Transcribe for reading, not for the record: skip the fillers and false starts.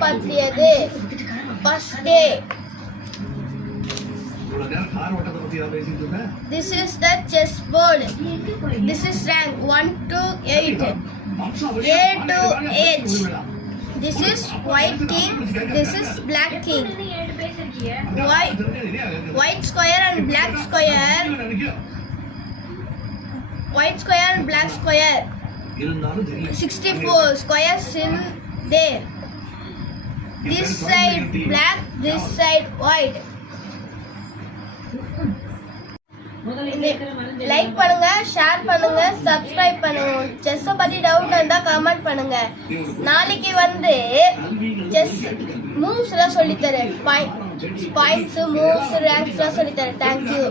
காப்பாற்றியது. First day. This is the chessboard. This is rank 1 to 8. A to H. This is white king. This is black king. White square and black square. White square and black square. 64 squares in there. This side black, this side white. Like பண்ணுங்க, ஷேர் பண்ணுங்க, சப்ஸ்கிரைப் பண்ணுங்க. செஸ் பத்தி டவுட் இருந்தா கமெண்ட் பண்ணுங்க. நாளைக்கு வந்து chess moves எல்லாம் சொல்லித்தரேன். பாயிண்ட்ஸ், மூவ்ஸ், ரேங்க்ஸ் எல்லாம் சொல்லித்தரேன். தேங்க்யூ.